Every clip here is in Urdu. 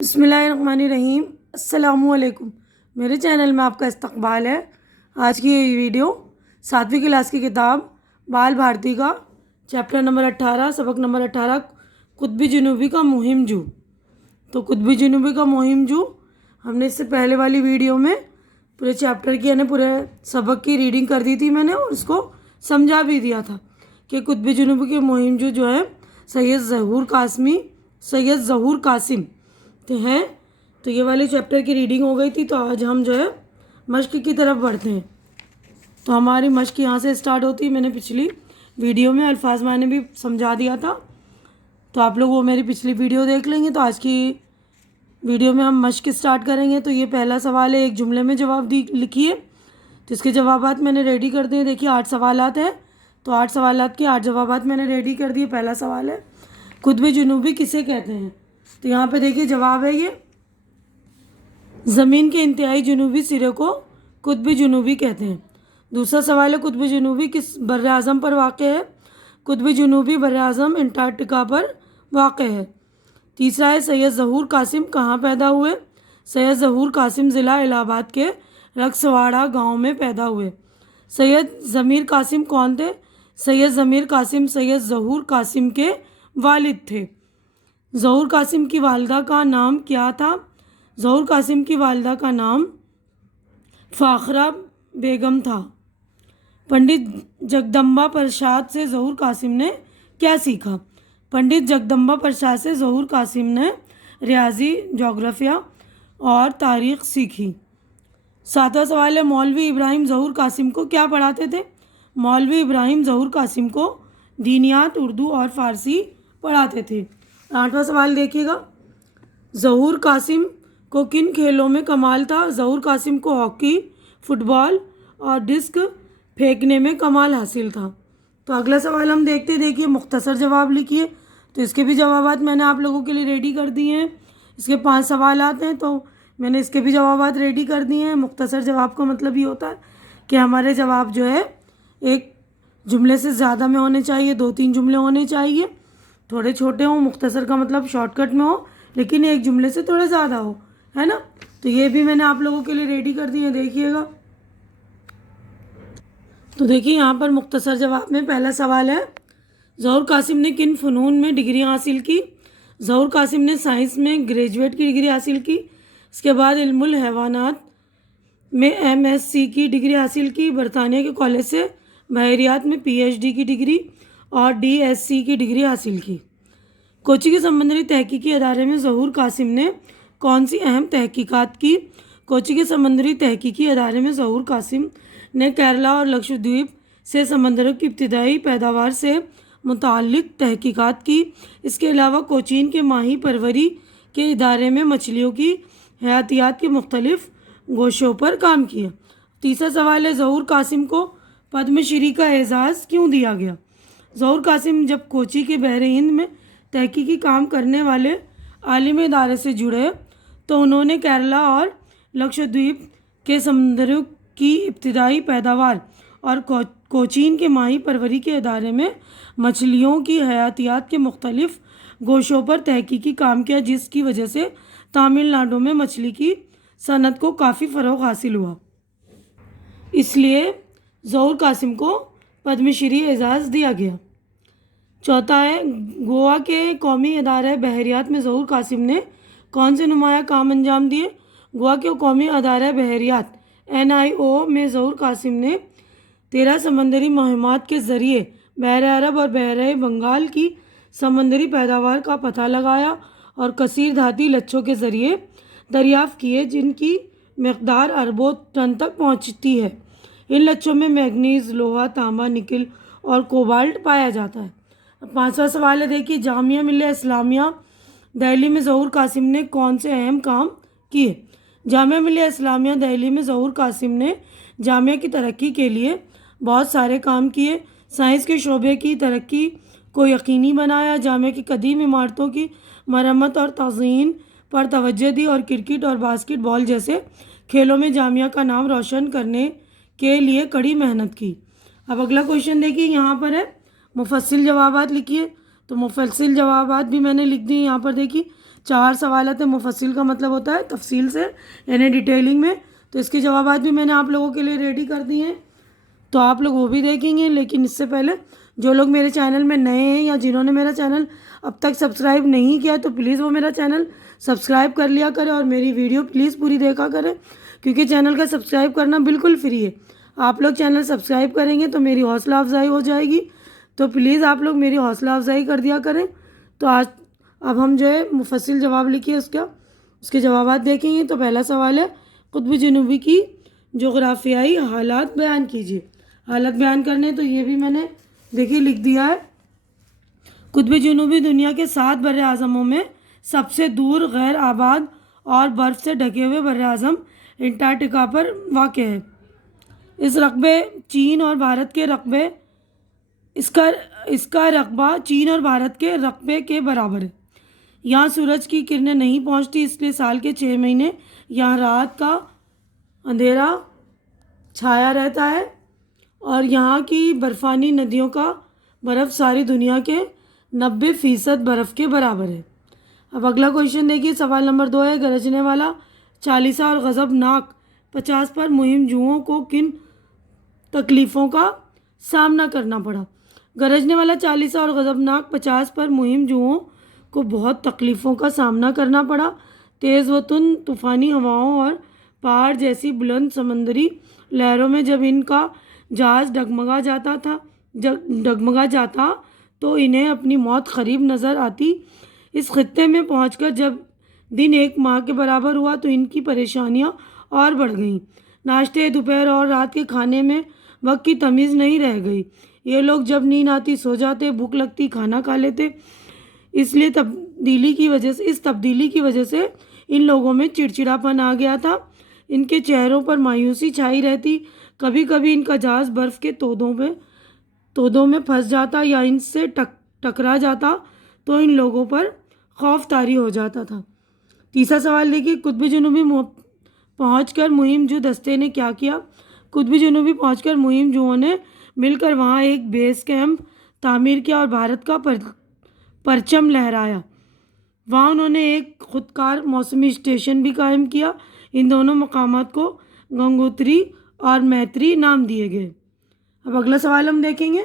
بسم اللہ الرحمن الرحیم۔ السلام علیکم، میرے چینل میں آپ کا استقبال ہے۔ آج کی یہ ویڈیو 7ویں کلاس کی کتاب بال بھارتی کا چیپٹر نمبر 18 سبق نمبر 18 قطبی جنوبی کا مہم جو۔ تو قطبی جنوبی کا مہم جو ہم نے اس سے پہلے والی ویڈیو میں پورے چیپٹر کی یعنی پورے سبق کی ریڈنگ کر دی تھی میں نے، اور اس کو سمجھا بھی دیا تھا کہ قطبی جنوبی کے مہم جو ہے سید ظہور قاسم ہیں۔ تو یہ والے چیپٹر کی ریڈنگ ہو گئی تھی۔ تو آج ہم جو ہے مشق کی طرف بڑھتے ہیں۔ تو ہماری مشق یہاں سے اسٹارٹ ہوتی ہے۔ میں نے پچھلی ویڈیو میں الفاظ معنی بھی سمجھا دیا تھا، تو آپ لوگ وہ میری پچھلی ویڈیو دیکھ لیں گے۔ تو آج کی ویڈیو میں ہم مشق اسٹارٹ کریں گے۔ تو یہ پہلا سوال ہے، ایک جملے میں جواب لکھیے۔ تو اس کے جوابات میں نے ریڈی کر دیے۔ دیکھیے 8 سوالات ہیں، تو 8 سوالات کے 8 جوابات میں نے ریڈی کر دیے۔ پہلا سوال ہے قطب جنوبی کسے کہتے ہیں؟ تو یہاں پہ دیکھیے جواب ہے یہ، زمین کے انتہائی جنوبی سرے کو قطب جنوبی کہتے ہیں۔ دوسرا سوال ہے قطب جنوبی کس بر اعظم پر واقع ہے؟ قطب جنوبی بر اعظم انٹارکٹیکا پر واقع ہے۔ تیسرا ہے سید ظہور قاسم کہاں پیدا ہوئے؟ سید ظہور قاسم ضلع الہ آباد کے رکسواڑہ گاؤں میں پیدا ہوئے۔ سید ضمیر قاسم کون تھے؟ سید ضمیر قاسم سید ظہور قاسم کے والد تھے۔ ظہور قاسم کی والدہ کا نام کیا تھا؟ ظہور قاسم کی والدہ کا نام فاخرہ بیگم تھا۔ پنڈت جگدمبا پرساد سے ظہور قاسم نے کیا سیکھا؟ پنڈت جگدمبا پرساد سے ظہور قاسم نے ریاضی، جغرافیہ اور تاریخ سیکھی۔ 7واں سوال ہے مولوی ابراہیم ظہور قاسم کو کیا پڑھاتے تھے؟ مولوی ابراہیم ظہور قاسم کو دینیات، اردو اور فارسی پڑھاتے تھے۔ 8واں سوال دیکھیے گا، ظہور قاسم کو کن کھیلوں میں کمال تھا؟ ظہور قاسم کو ہاکی، فٹ بال اور ڈسک پھینکنے میں کمال حاصل تھا۔ تو اگلا سوال ہم دیکھیے مختصر جواب لکھیے۔ تو اس کے بھی جوابات میں نے آپ لوگوں کے لیے ریڈی کر دیے ہیں۔ اس کے 5 سوالات ہیں، تو میں نے اس کے بھی جوابات ریڈی کر دیے ہیں۔ مختصر جواب کا مطلب یہ ہوتا ہے کہ ہمارے جواب جو ہے ایک جملے سے زیادہ میں ہونے چاہیے، 2-3 جملے ہونے چاہیے، تھوڑے چھوٹے ہوں۔ مختصر کا مطلب شارٹ کٹ میں ہو، لیکن ایک جملے سے تھوڑے زیادہ ہو، ہے نا؟ تو یہ بھی میں نے آپ لوگوں کے لیے ریڈی کر دی ہے، دیکھیے گا۔ تو دیکھیے یہاں پر مختصر جواب میں پہلا سوال ہے ظہور قاسم نے کن فنون میں ڈگری حاصل کی؟ ظہور قاسم نے سائنس میں گریجویٹ کی ڈگری حاصل کی۔ اس کے بعد علم الحیوانات میں MSc کی ڈگری حاصل کی۔ برطانیہ کے کالج سے بحریات میں PhD کی ڈگری اور DSc کی ڈگری حاصل کی۔ کوچی کے سمندری تحقیقی ادارے میں ظہور قاسم نے کون سی اہم تحقیقات کی؟ کوچی کے سمندری تحقیقی ادارے میں ظہور قاسم نے کیرلا اور لکشدویپ سے سمندروں کی ابتدائی پیداوار سے متعلق تحقیقات کی۔ اس کے علاوہ کوچین کے ماہی پروری کے ادارے میں مچھلیوں کی حیاتیات کے مختلف گوشوں پر کام کیا۔ تیسرا سوال ہے ظہور قاسم کو پدم شری کا اعزاز کیوں دیا گیا؟ ظہور قاسم جب کوچی کے بحر ہند میں تحقیقی کام کرنے والے عالمی ادارے سے جڑے تو انہوں نے کیرلا اور لکشدویپ کے سمندروں کی ابتدائی پیداوار اور کوچین کے ماہی پروری کے ادارے میں مچھلیوں کی حیاتیات کے مختلف گوشوں پر تحقیقی کام کیا، جس کی وجہ سے تامل ناڈو میں مچھلی کی صنعت کو کافی فروغ حاصل ہوا۔ اس لیے ظہور قاسم کو پدم شری اعزاز دیا گیا۔ چوتھا ہے گوا کے قومی ادارہ بحریات میں ظہور قاسم نے کون سے نمایاں کام انجام دیے؟ گوا کے قومی ادارہ بحریات NIO میں ظہور قاسم نے 13 سمندری مہمات کے ذریعے بحر عرب اور بحر بنگال کی سمندری پیداوار کا پتہ لگایا اور کثیر دھاتی لچھوں کے ذریعے دریافت کیے، جن کی مقدار اربوں ٹن تک پہنچتی ہے۔ ان لچھوں میں مینگنیز، لوہا، تانبا، نکل اور کوبالٹ پایا جاتا ہے۔ 5واں سوال ہے دیکھیے جامعہ ملیہ اسلامیہ دہلی میں ظہور قاسم نے کون سے اہم کام کیے؟ جامعہ ملیہ اسلامیہ دہلی میں ظہور قاسم نے جامعہ کی ترقی کے لیے بہت سارے کام کیے۔ سائنس کے شعبے کی ترقی کو یقینی بنایا، جامعہ کی قدیم عمارتوں کی مرمت اور تزئین پر توجہ دی اور کرکٹ اور باسکٹ بال جیسے کھیلوں میں جامعہ کا نام روشن کرنے کے لیے کڑی محنت کی۔ اب اگلا کویشچن دیکھیے، یہاں پر ہے مفصل جوابات لکھیے۔ تو مفصل جوابات بھی میں نے لکھ دی یہاں پر دیکھیے۔ 4 سوالات مفصل کا مطلب ہوتا ہے تفصیل سے یعنی ڈیٹیلنگ میں، تو اس کے جوابات بھی میں نے آپ لوگوں کے لیے ریڈی کر دیے ہیں، تو آپ لوگ وہ بھی دیکھیں گے۔ لیکن اس سے پہلے جو لوگ میرے چینل میں نئے ہیں یا جنہوں نے میرا چینل اب تک سبسکرائب نہیں کیا تو پلیز وہ میرا چینل سبسکرائب کر لیا کرے اور میری ویڈیو پلیز پوری دیکھا کریں، کیونکہ چینل کا سبسکرائب کرنا بالکل فری ہے۔ آپ لوگ چینل سبسکرائب کریں گے تو میری حوصلہ افزائی ہو جائے گی، تو پلیز آپ لوگ میری حوصلہ افزائی کر دیا کریں۔ تو آج اب ہم جو ہے مفصل جواب لکھیے اس کے جوابات دیکھیں گے۔ تو پہلا سوال ہے قطب جنوبی کی جغرافیائی حالات بیان کیجیے۔ حالت بیان کرنے تو یہ بھی میں نے دیکھیے لکھ دیا ہے۔ قطب جنوبی دنیا کے 7 بر اعظموں میں سب سے دور غیر آباد اور برف سے ڈھکے ہوئے بر اعظم انٹارکٹیکا پر واقع ہے۔ اس کا رقبہ چین اور بھارت کے رقبے کے برابر ہے۔ یہاں سورج کی کرنیں نہیں پہنچتی، اس لیے سال کے 6 مہینے یہاں رات کا اندھیرا چھایا رہتا ہے، اور یہاں کی برفانی ندیوں کا برف ساری دنیا کے 90% برف کے برابر ہے۔ اب اگلا کویشچن دیکھیے، سوال نمبر 2 ہے گرجنے والا چالیسا اور غضب ناک 50 پر مہم جوؤں کو کن تکلیفوں کا سامنا کرنا پڑا؟ گرجنے والا چالیسا اور غضب ناک 50 پر مہم جوؤں کو بہت تکلیفوں کا سامنا کرنا پڑا۔ تیز و تند طوفانی ہواؤں اور پہاڑ جیسی بلند سمندری لہروں میں جب ان کا جہاز ڈگمگا جاتا تو انہیں اپنی موت قریب نظر آتی۔ اس خطے میں پہنچ کر جب دن 1 ماہ کے برابر ہوا تو ان کی پریشانیاں اور بڑھ گئیں۔ ناشتے، دوپہر اور رات کے کھانے میں وقت کی تمیز نہیں رہ گئی۔ یہ لوگ جب نیند آتی سو جاتے، بھوک لگتی کھانا کھا لیتے۔ اس تبدیلی کی وجہ سے ان لوگوں میں چڑچڑاپن آ گیا تھا۔ ان کے چہروں پر مایوسی چھائی رہتی۔ کبھی کبھی ان کا جہاز برف کے تودوں میں پھنس جاتا یا ان سے ٹکرا جاتا تو ان لوگوں پر خوف طاری ہو جاتا تھا۔ تیسرا سوال دیکھیے، قطب جنوبی پہنچ کر مہم جو دستے نے کیا کیا؟ قطب جنوبی پہنچ کر مہم جوؤں نے مل کر وہاں ایک بیس کیمپ تعمیر کیا اور بھارت کا پرچم لہرایا۔ وہاں انہوں نے ایک خودکار موسمی اسٹیشن بھی قائم کیا۔ ان دونوں مقامات کو گنگوتری اور میتری نام دیے گئے۔ اب اگلا سوال ہم دیکھیں گے،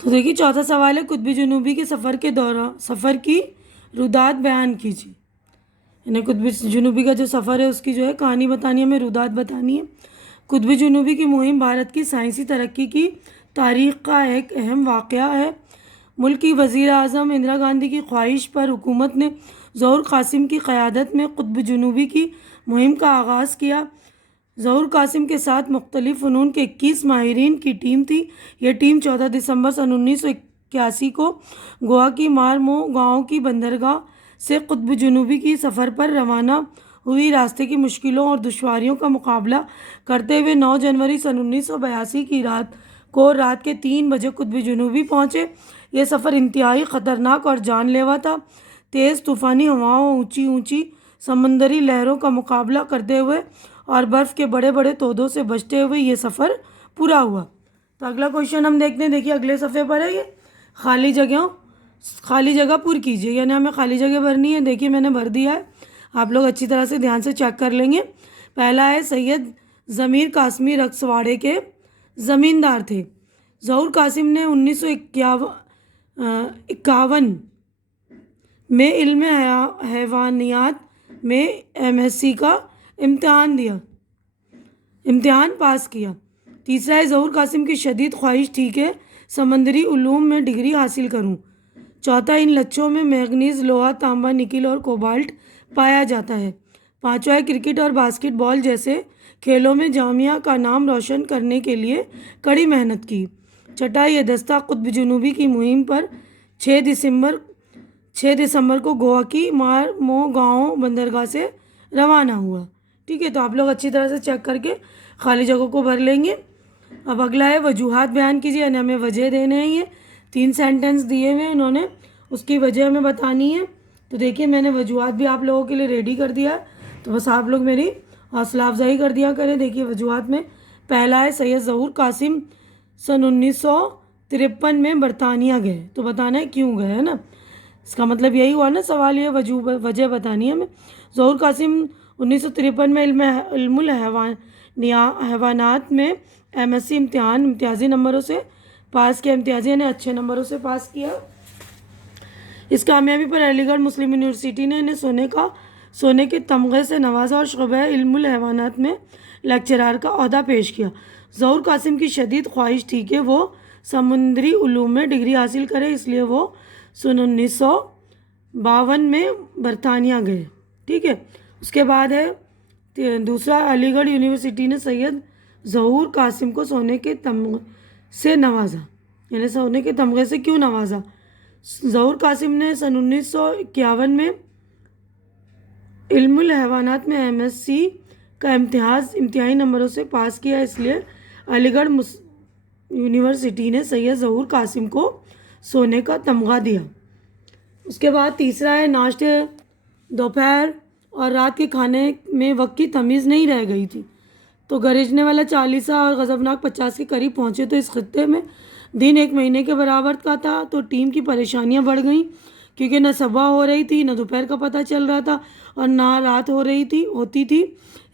تو دیکھیے چوتھا سوال ہے قطب جنوبی کے سفر کے دوران سفر کی رودات بیان کیجیے۔ یعنی قطب جنوبی کا جو سفر ہے اس کی جو ہے کہانی بتانی ہے، ہمیں رودات بتانی ہے۔ قطب جنوبی کی مہم بھارت کی سائنسی ترقی کی تاریخ کا ایک اہم واقعہ ہے۔ ملک کی وزیر اعظم اندرا گاندھی کی خواہش پر حکومت نے ظہور قاسم کی قیادت میں قطب جنوبی کی مہم کا آغاز کیا۔ ظہور قاسم کے ساتھ مختلف فنون کے 21 ماہرین کی ٹیم تھی۔ یہ ٹیم 14 دسمبر سن 1981 کو گوا کی مارمو گاؤں کی بندرگاہ سے قطب جنوبی کی سفر پر روانہ ہوئی۔ راستے کی مشکلوں اور دشواریوں کا مقابلہ کرتے ہوئے 9 جنوری سن 1982 کی رات کے 3 بجے قطب جنوبی پہنچے۔ یہ سفر انتہائی خطرناک اور جان لیوا تھا۔ تیز طوفانی ہواؤں، اونچی سمندری لہروں کا مقابلہ کرتے ہوئے اور برف کے بڑے بڑے تودوں سے بچتے ہوئے یہ سفر پورا ہوا۔ تو اگلا کویشچن ہم دیکھتے ہیں، دیکھیے اگلے صفحے پر ہے، یہ خالی جگہ پر کیجیے، یعنی ہمیں خالی جگہ بھرنی ہے۔ دیکھیے میں نے بھر دیا ہے، آپ لوگ اچھی طرح سے دھیان سے چیک کر لیں گے۔ پہلا ہے سید ضمیر قاسمی رکسواڑے کے زمیندار تھے۔ ظہور قاسم نے 1951 میں علم حیوانیات میں MSc کا امتحان پاس کیا۔ تیسرا ہے ظہور قاسم کی شدید خواہش تھی کہ سمندری علوم میں ڈگری حاصل کروں۔ چوتھا، ان لچھوں میں مینگنیز، لوہا، تانبا، نکل اور کوبالٹ پایا جاتا ہے۔ پانچواں ہے کرکٹ اور باسکٹ بال جیسے کھیلوں میں جامعہ کا نام روشن کرنے کے لیے کڑی محنت کی۔ چھٹا، یہ دستہ قطب جنوبی کی مہم پر 6 دسمبر کو گوا کی مارمو گاؤں بندرگاہ سے روانہ ہوا۔ ٹھیک ہے، تو آپ لوگ اچھی طرح سے چیک کر کے خالی جگہوں کو بھر لیں گے۔ اب اگلا ہے وجوہات بیان کیجیے، یعنی ہمیں وجہ دینے ہیں۔ یہ 3 سینٹنس دیے ہوئے ہیں انہوں نے، اس کی وجہ ہمیں بتانی ہے۔ تو دیکھیے میں نے وجوہات بھی آپ لوگوں کے لیے ریڈی کر دیا ہے، تو بس آپ لوگ میری حوصلہ افزائی کر دیا کریں۔ دیکھیے وجوہات میں پہلا ہے سید ظہور قاسم سن 1953 میں برطانیہ گئے، تو بتانا ہے کیوں گئے، ہے نا۔ اس کا مطلب یہی ہوا نا، سوال یہ وجہ بتانی ہے ہمیں. ظہور قاسم 1953 میں علم الحیوانات میں MSc امتحان امتیازی نمبروں سے پاس کیا. امتیازی یعنی اچھے نمبروں سے پاس کیا. اس کامیابی پر علی گڑھ مسلم یونیورسٹی نے انہیں سونے کے تمغے سے نوازا اور شعبہ علم الحیوانات میں لیکچرار کا عہدہ پیش کیا. ظہور قاسم کی شدید خواہش تھی کہ وہ سمندری علوم میں ڈگری حاصل کرے، اس لیے وہ سن 1952 میں برطانیہ گئے. ٹھیک ہے. اس کے بعد ہے دوسرا، علی گڑھ یونیورسٹی نے سید ظہور قاسم کو سونے کے تمغے سے نوازا. یعنی سونے کے تمغے سے کیوں نوازا؟ ظہور قاسم نے سن 1951 میں علم الحیوانات میں MSc کا امتیازی نمبروں سے پاس کیا، اس لیے علی گڑھ یونیورسٹی نے سید ظہور قاسم کو سونے کا تمغہ دیا. اس کے بعد تیسرا ہے ناشتے، دوپہر اور رات کے کھانے میں وقت کی تمیز نہیں رہ گئی تھی، تو گرجنے والا 40 اور غضبناک 50 کے قریب پہنچے تو اس خطے میں دن ایک مہینے کے برابر کا تھا. تو ٹیم کی پریشانیاں بڑھ گئیں، کیونکہ نہ صبح ہو رہی تھی، نہ دوپہر کا پتہ چل رہا تھا، اور نہ رات ہوتی تھی.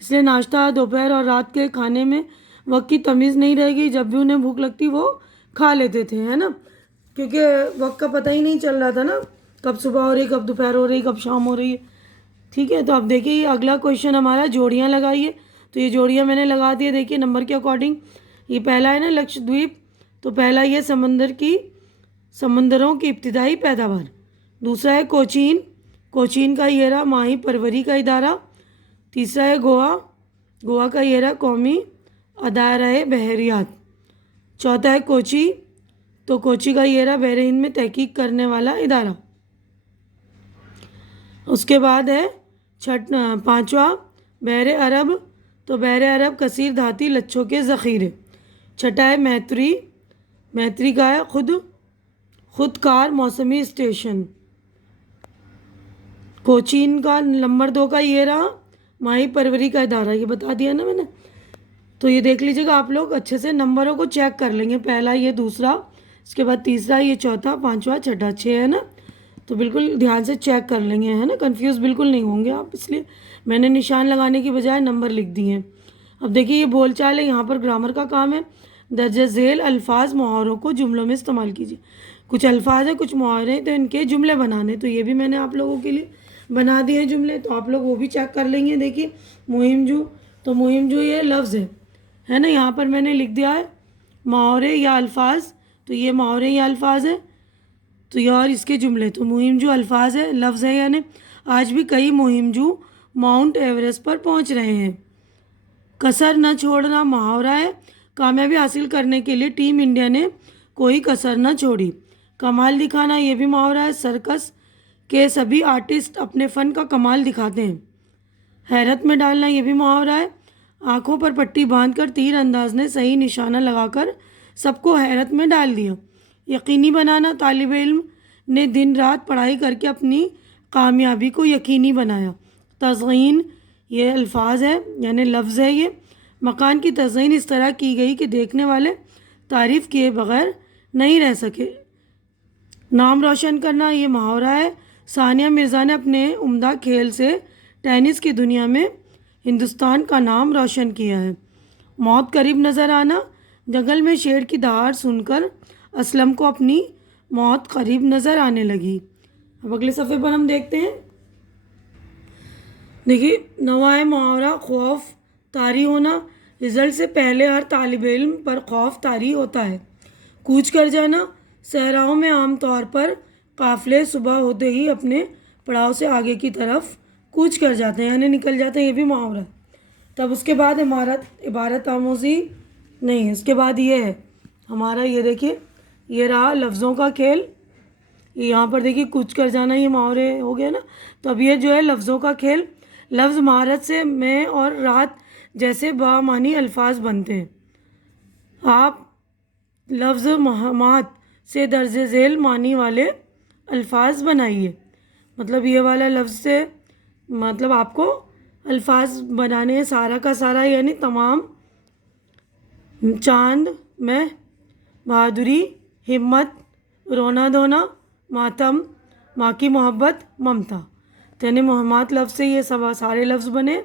اس لیے ناشتہ، دوپہر اور رات کے کھانے میں وقت کی تمیز نہیں رہ گئی. جب بھی انہیں بھوک لگتی وہ کھا لیتے تھے، ہے نا، کیونکہ وقت کا پتہ ہی نہیں چل رہا تھا نا، کب صبح ہو رہی، کب دوپہر ہو رہی، کب شام ہو رہی ہے. ٹھیک ہے. تو اب دیکھیے یہ اگلا کویشچن ہمارا جوڑیاں لگائیے. تو یہ جوڑیاں میں نے لگا دی ہے، دیکھیے نمبر کے اکارڈنگ. یہ پہلا ہے نا لکشدویپ، تو پہلا یہ سمندروں کی ابتدائی پیداوار. دوسرا ہے کوچین کا یہ رہا ماہی پروری کا ادارہ. تیسرا ہے گوا کا یہ رہا قومی ادارہ بحریات. چوتھا ہے کوچی کا یہ رہا بحر ہند میں تحقیق کرنے والا ادارہ. اس کے بعد ہے پانچواں بحر عرب، تو بحر عرب کثیر دھاتی لچھوں کے ذخیرے. چھٹا ہے میتری کا ہے خودکار موسمی اسٹیشن. کوچین کا نمبر 2 کا یہ رہا ماہی پروری کا ادارہ، یہ بتا دیا نا میں نے. تو یہ دیکھ لیجیے گا آپ لوگ اچھے سے نمبروں کو چیک کر لیں گے، پہلا یہ، دوسرا، اس کے بعد تیسرا، یہ چوتھا، پانچواں، چھٹا، 6 ہے نا. تو بالکل دھیان سے چیک کر لیں گے، ہے نا، کنفیوز بالکل نہیں ہوں گے آپ، اس لیے میں نے نشان لگانے کی بجائے نمبر لکھ دیے ہیں. اب دیکھیے یہ بول چال ہے، یہاں پر گرامر کا کام ہے. درج ذیل الفاظ محاوروں کو جملوں میں استعمال کیجیے. کچھ الفاظ ہیں، کچھ محاورے ہیں، تو ان کے جملے بنانے، تو یہ بھی میں نے آپ لوگوں کے لیے بنا دیے جملے، تو آپ لوگ وہ بھی چیک کر لیں گے. دیکھیے مہم جو، تو مہم جو یہ لفظ ہے نا، یہاں پر میں نے لکھ دیا ہے محاورے یا الفاظ، تو یہ محاورے یا الفاظ ہے. تو یہ اور اس کے جملے، تو مہم جو الفاظ ہے، لفظ ہے. یعنی آج بھی کئی مہم جو ماؤنٹ ایوریسٹ پر پہنچ رہے ہیں. کسر نہ چھوڑنا محاورہ ہے. کامیابی حاصل کرنے کے لیے ٹیم انڈیا نے کوئی کسر نہ چھوڑی. کمال دکھانا یہ بھی محاورہ ہے. سرکس کے سبھی آرٹسٹ اپنے فن کا کمال دکھاتے ہیں. حیرت میں ڈالنا یہ بھی محاورہ ہے. آنکھوں پر پٹی باندھ کر تیر انداز نے صحیح نشانہ لگا کر سب کو حیرت میں ڈال دیا. یقینی بنانا، طالب علم نے دن رات پڑھائی کر کے اپنی کامیابی کو یقینی بنایا. تزئین یہ الفاظ ہے، یعنی لفظ ہے. یہ مکان کی تزئین اس طرح کی گئی کہ دیکھنے والے تعریف کیے بغیر نہیں رہ سکے. نام روشن کرنا یہ محاورہ ہے. ثانیہ مرزا نے اپنے عمدہ کھیل سے ٹینس کی دنیا میں ہندوستان کا نام روشن کیا ہے. موت قریب نظر آنا، جنگل میں شیر کی دہاڑ سن کر اسلم کو اپنی موت قریب نظر آنے لگی. اب اگلے صفحے پر ہم دیکھتے ہیں. دیکھیے نوائے محاورہ خوف طاری ہونا. رزلٹ سے پہلے ہر طالب علم پر خوف طاری ہوتا ہے. کوچ کر جانا، صحراؤں میں عام طور پر قافلے صبح ہوتے ہی اپنے پڑاؤ سے آگے کی طرف کوچ کر جاتے ہیں، یعنی نکل جاتے ہیں، یہ بھی محاورہ. تب اس کے بعد عبارت آموزی نہیں، اس کے بعد یہ ہے ہمارا، یہ دیکھیے یہ رہا لفظوں کا کھیل. یہاں پر دیکھیے کوچ کر جانا یہ محاورے ہو گیا نا. تو اب یہ جو ہے لفظوں کا کھیل. لفظ مہارت سے میں اور رات جیسے بامعنی الفاظ بنتے ہیں. آپ لفظ مہات سے درج ذیل معنی والے الفاظ بنائیے. مطلب یہ والا لفظ سے مطلب آپ کو الفاظ بنانے ہیں سارا کا سارا، یعنی تمام. چاند میں، بہادری، ہمت، رونا دھونا، ماتم، ماں کی محبت ممتا، تو یعنی مہمات لفظ سے یہ سارے لفظ بنے،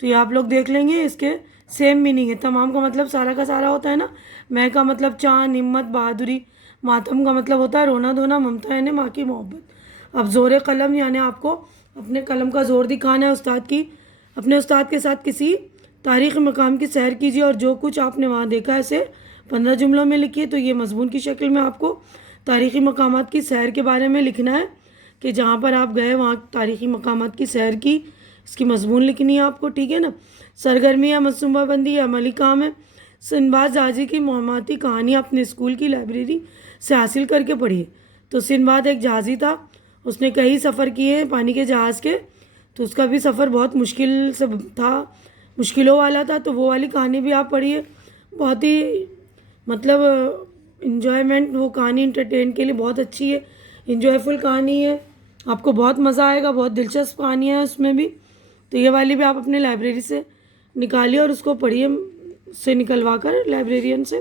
تو یہ آپ لوگ دیکھ لیں گے، اس کے سیم میننگ ہے۔ تمام کا مطلب سارا کا سارا ہوتا ہے نا، میں کا مطلب چاند، ہمت، بہادری، ماتم کا مطلب ہوتا ہے رونا دھونا، ممتا یعنی ماں کی محبت۔ اب زور قلم یعنی آپ کو اپنے قلم کا زور دکھانا ہے استاد کی، اپنے استاد کے ساتھ کسی تاریخی مقام کی سیر کیجیے اور جو کچھ آپ نے وہاں دیکھا ہے اسے 15 جملوں میں لکھیے۔ تو یہ مضمون کی شکل میں آپ کو تاریخی مقامات کی سیر کے بارے میں لکھنا ہے کہ جہاں پر آپ گئے وہاں تاریخی مقامات کی سیر کی، اس کی مضمون لکھنی ہے آپ کو، ٹھیک ہے نا۔ سرگرمی یا منصوبہ بندی یہ عملی کام ہے۔ سنباد جہازی کی مہماتی کہانیاں اپنے اسکول کی لائبریری سے حاصل کر کے پڑھیے۔ تو سنباد ایک جہازی تھا، اس نے کئی سفر کیے ہیں پانی کے جہاز کے، تو اس کا بھی سفر بہت مشکل سے تھا، مشکلوں والا تھا، تو وہ والی کہانی بھی آپ پڑھیے۔ بہت ہی مطلب انجوائمنٹ، وہ کہانی انٹرٹین کے لیے بہت اچھی ہے، انجوائے فل کہانی ہے، آپ کو بہت مزہ آئے گا، بہت دلچسپ کہانی ہے اس میں بھی۔ تو یہ والی بھی آپ اپنے لائبریری سے نکالیے اور اس کو پڑھیے، اس سے نکلوا کر لائبریرین سے۔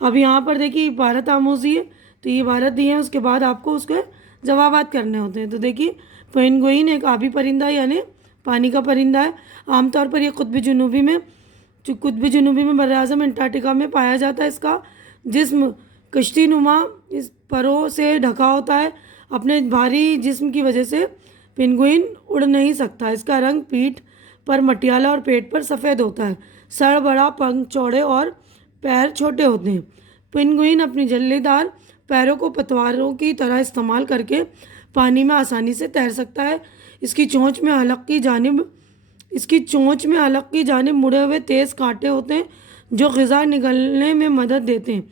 اب یہاں پر دیکھیے عبارت آموزی ہے، تو یہ عبارت دی ہے، اس کے بعد آپ کو اس کے جوابات کرنے ہوتے ہیں۔ تو دیکھیے پینگوئن ایک آبی پرندہ یعنی پانی کا پرندہ ہے، عام طور پر یہ قطب جنوبی میں براعظم انٹارکٹیکا میں پایا جاتا ہے۔ اس کا جسم کشتی نما اس پروں سے ڈھکا ہوتا ہے، اپنے بھاری جسم کی وجہ سے پینگوئن اڑ نہیں سکتا۔ اس کا رنگ پیٹھ پر مٹیالہ اور پیٹ پر سفید ہوتا ہے، سر بڑا، پنکھ چوڑے اور پیر چھوٹے ہوتے ہیں۔ پینگوئن اپنی جھلے دار پیروں کو پتواروں کی طرح استعمال کر کے پانی میں آسانی سے تیر سکتا ہے۔ اس کی چونچ میں حلق کی جانب مڑے ہوئے تیز کانٹے ہوتے ہیں جو غذا نگلنے میں مدد دیتے ہیں۔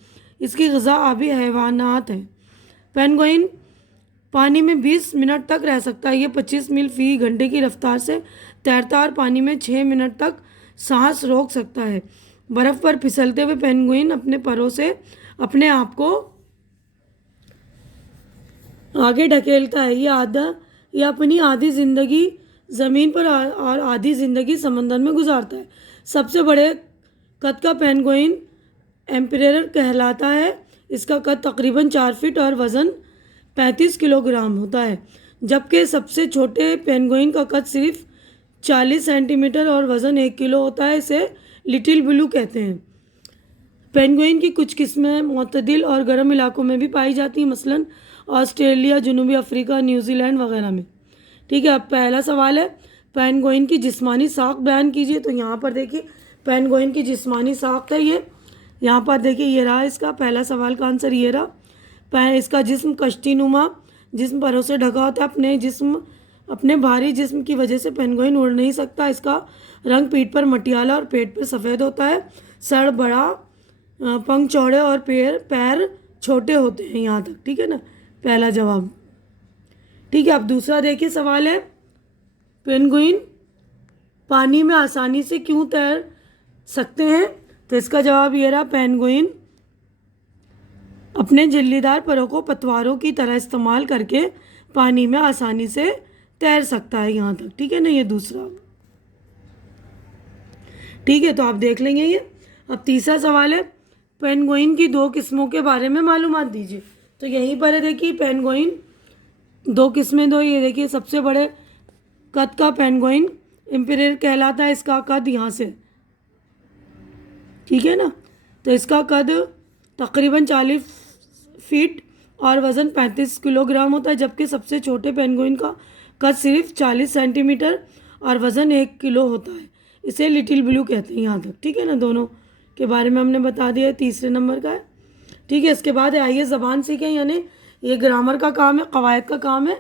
اس کی غذا آبی حیوانات ہے۔ پینگوئن پانی میں 20 منٹ تک رہ سکتا ہے، یہ 25 میل فی گھنٹے کی رفتار سے تیرتا اور پانی میں 6 منٹ تک سانس روک سکتا ہے۔ برف پر پھسلتے ہوئے پینگوئن اپنے پروں سے اپنے آپ کو آگے ڈھکیلتا ہے، یہ اپنی آدھی زندگی زمین پر اور آدھی زندگی سمندر میں گزارتا ہے۔ سب سے بڑے قد کا پینگوئن ایمپریئر کہلاتا ہے، اس کا قد تقریباً 4 فٹ اور وزن 35 کلو گرام ہوتا ہے، جبکہ سب سے چھوٹے پینگوئن کا قد صرف 40 سینٹی میٹر اور وزن 1 کلو ہوتا ہے، اسے لٹل بلو کہتے ہیں۔ پینگوئن کی کچھ قسمیں معتدل اور گرم علاقوں میں بھی پائی جاتی ہیں، مثلاً آسٹریلیا، جنوبی افریقہ، نیوزی لینڈ وغیرہ میں، ٹھیک ہے۔ اب پہلا سوال ہے پینگوئن کی جسمانی ساخت بیان کیجیے۔ تو یہاں پر دیکھیے پینگوئن کی جسمانی ساخت ہے، یہ یہاں پر دیکھیے یہ رہا، اس کا پہلا سوال کا آنسر یہ رہا۔ اس کا جسم کشتی نما جسم پروں سے ڈھکا ہوتا ہے، اپنے بھاری جسم کی وجہ سے پینگوئن اڑ نہیں سکتا۔ اس کا رنگ پیٹھ پر مٹیالہ اور پیٹ پر سفید ہوتا ہے، سر بڑا، پنکھ چوڑے اور پیر چھوٹے ہوتے ہیں، یہاں تک ٹھیک ہے نا، پہلا جواب ٹھیک ہے۔ اب دوسرا دیکھیے سوال ہے پینگوئن پانی میں آسانی سے کیوں تیر سکتے ہیں؟ تو اس کا جواب یہ رہا، پینگوئن اپنے جھلی دار پروں کو پتواروں کی طرح استعمال کر کے پانی میں آسانی سے تیر سکتا ہے، یہاں تک ٹھیک ہے نا، یہ دوسرا ٹھیک ہے۔ تو آپ دیکھ لیں گے یہ۔ اب تیسرا سوال ہے پینگوئن کی 2 قسموں کے بارے میں معلومات دیجیے۔ تو یہیں پر ہے دیکھیے پینگوئن 2 قسمیں یہ دیکھیے، سب سے بڑے قد کا پینگوئن ایمپریئر کہلاتا ہے، اس کا قد یہاں سے ٹھیک ہے نا، تو اس کا قد تقریباً 40 فٹ اور وزن 35 کلو گرام ہوتا ہے، جبکہ سب سے چھوٹے پینگوئن کا قد صرف 40 سینٹی میٹر اور وزن 1 کلو ہوتا ہے، اسے لٹل بلو کہتے ہیں، یہاں تک ٹھیک ہے نا، دونوں کے بارے میں ہم نے بتا دیا ہے، تیسرے نمبر کا ہے ٹھیک ہے۔ اس کے بعد آئیے زبان سیکھیں، یعنی یہ گرامر کا کام ہے، قواعد کا کام ہے،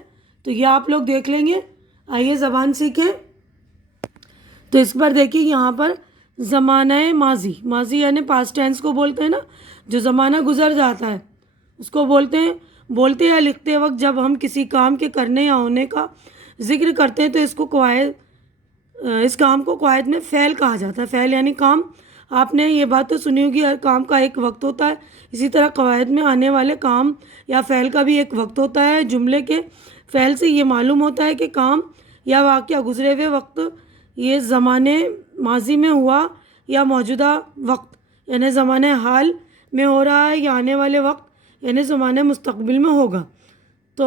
تو یہ آپ لوگ دیکھ لیں گے۔ آئیے زبان سیکھیں، تو اس پر دیکھیے یہاں پر زمانہ ماضی یعنی پاسٹ ٹینس کو بولتے ہیں نا، جو زمانہ گزر جاتا ہے اس کو بولتے ہیں۔ بولتے یا لکھتے وقت جب ہم کسی کام کے کرنے یا ہونے کا ذکر کرتے ہیں تو اس کام کو قواعد میں فعل کہا جاتا ہے۔ فعل یعنی کام، آپ نے یہ بات تو سنی ہوگی، ہر کام کا ایک وقت ہوتا ہے، اسی طرح قواعد میں آنے والے کام یا فعل کا بھی ایک وقت ہوتا ہے۔ جملے کے فعل سے یہ معلوم ہوتا ہے کہ کام یا واقعہ گزرے ہوئے وقت یہ زمانے ماضی میں ہوا یا موجودہ وقت یعنی زمانے حال میں ہو رہا ہے یا آنے والے وقت یعنی زمانے مستقبل میں ہوگا۔ تو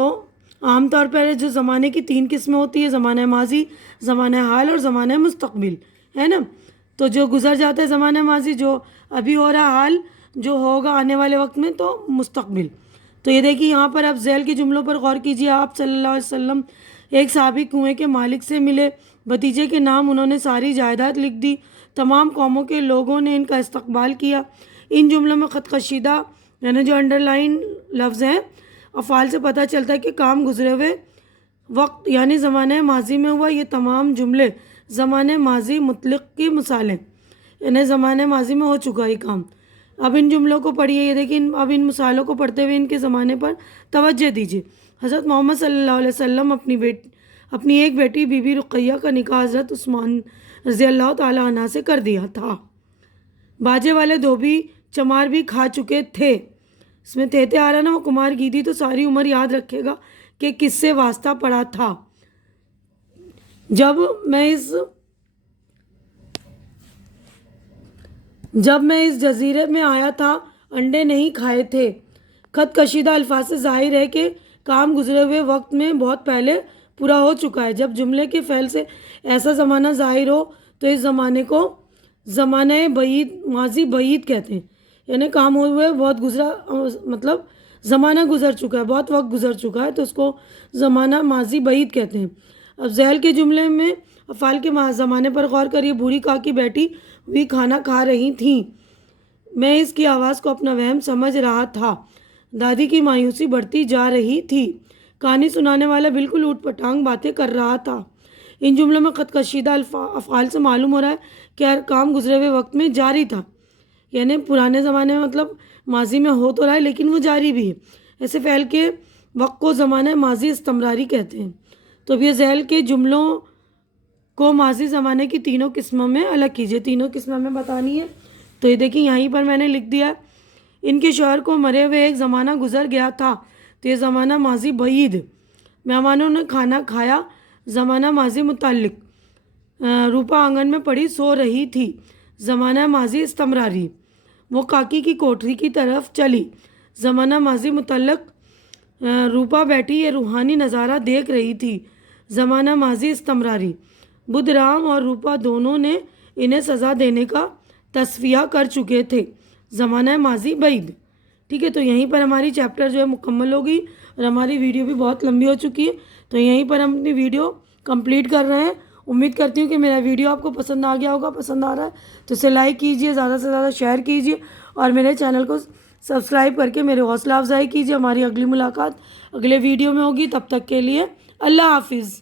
عام طور پر جو زمانے کی 3 قسمیں ہوتی ہے، زمانہ ماضی، زمانہ حال اور زمانہ مستقبل، ہے نا. تو جو گزر جاتا ہے زمانہ ماضی، جو ابھی ہو رہا حال، جو ہوگا آنے والے وقت میں، تو مستقبل. تو یہ دیکھیے یہاں پر آپ ذیل کے جملوں پر غور کیجیے. آپ صلی اللہ علیہ وسلم ایک صحابی کنویں کے مالک سے ملے، بھتیجے کے نام انہوں نے ساری جائیداد لکھ دی، تمام قوموں کے لوگوں نے ان کا استقبال کیا. ان جملوں میں خط کشیدہ یعنی جو انڈر لائن لفظ ہیں افعال سے پتہ چلتا ہے کہ کام گزرے ہوئے وقت یعنی زمانہ ماضی میں ہوا. یہ تمام جملے زمانہ ماضی مطلق کی مثالیں، یعنی زمانہ ماضی میں ہو چکا یہ کام. اب ان جملوں کو پڑھیے. یہ دیکھیں اب ان مثالوں کو پڑھتے ہوئے ان کے زمانے پر توجہ دیجیے. حضرت محمد صلی اللہ علیہ وسلم اپنی ایک بیٹی بی بی رقیہ کا نکاح حضرت عثمان رضی اللہ تعالیٰ عنہ سے کر دیا تھا. باجے والے دھوبی چمار بھی کھا چکے تھے. اس میں تھے آ رہا نا، وہ کمار گیدی تو ساری عمر یاد رکھے گا کہ کس سے واسطہ پڑا تھا. جب میں اس جزیرے میں آیا تھا انڈے نہیں کھائے تھے. خط کشیدہ الفاظ سے ظاہر ہے کہ کام گزرے ہوئے وقت میں بہت پہلے پورا ہو چکا ہے. جب جملے کے فعل سے ایسا زمانہ ظاہر ہو تو اس زمانے کو زمانہ بعید ماضی بعید کہتے ہیں. یعنی کام ہوئے بہت گزرا، مطلب زمانہ گزر چکا ہے، بہت وقت گزر چکا ہے، تو اس کو زمانہ ماضی بعید کہتے ہیں. اب ذیل کے جملے میں افعال کے زمانے پر غور کریے. بوڑھی کاکی بیٹھی ہوئی کھانا کھا رہی تھیں. میں اس کی آواز کو اپنا وہم سمجھ رہا تھا. دادی کی مایوسی بڑھتی جا رہی تھی. کہانی سنانے والا بالکل اوٹ پٹانگ باتیں کر رہا تھا. ان جملوں میں خط کشیدہ افعال سے معلوم ہو رہا ہے کہ ہر کام گزرے ہوئے وقت میں جاری تھا. یعنی پرانے زمانے میں مطلب ماضی میں ہو تو رہا ہے لیکن وہ جاری بھی ہے. ایسے فعل کے وقت کو زمانہ ماضی استمراری کہتے ہیں. تو اب یہ ذیل کے جملوں کو ماضی زمانے کی تینوں قسموں میں الگ کیجیے. تینوں قسمیں میں بتانی ہے. تو یہ دیکھیں یہیں پر میں نے لکھ دیا. ان کے شوہر کو مرے ہوئے ایک زمانہ گزر گیا تھا. تو یہ زمانہ ماضی بعید. مہمانوں نے کھانا کھایا، زمانہ ماضی متعلق. روپا آنگن میں پڑی سو رہی تھی، زمانہ ماضی استمراری. وہ کاکی کی کوٹری کی طرف چلی، زمانہ ماضی متعلق. روپا بیٹھی یہ روحانی نظارہ دیکھ رہی تھی، زمانہ ماضی استمراری. بدھ رام اور روپا دونوں نے انہیں سزا دینے کا تصفیہ کر چکے تھے، زمانہ ماضی بعید. ٹھیک ہے، تو یہیں پر ہماری چیپٹر جو ہے مکمل ہوگی اور ہماری ویڈیو بھی بہت لمبی ہو چکی ہے. تو یہیں پر ہم اپنی ویڈیو کمپلیٹ کر رہے ہیں. امید کرتی ہوں کہ میرا ویڈیو آپ کو پسند آ گیا ہوگا. پسند آ رہا ہے تو اسے لائک کیجیے، زیادہ سے زیادہ شیئر کیجیے اور میرے چینل کو سبسکرائب کر کے میرے حوصلہ افزائی کیجیے. ہماری اگلی ملاقات اگلے ویڈیو میں ہوگی. تب تک کے لیے اللہ حافظ.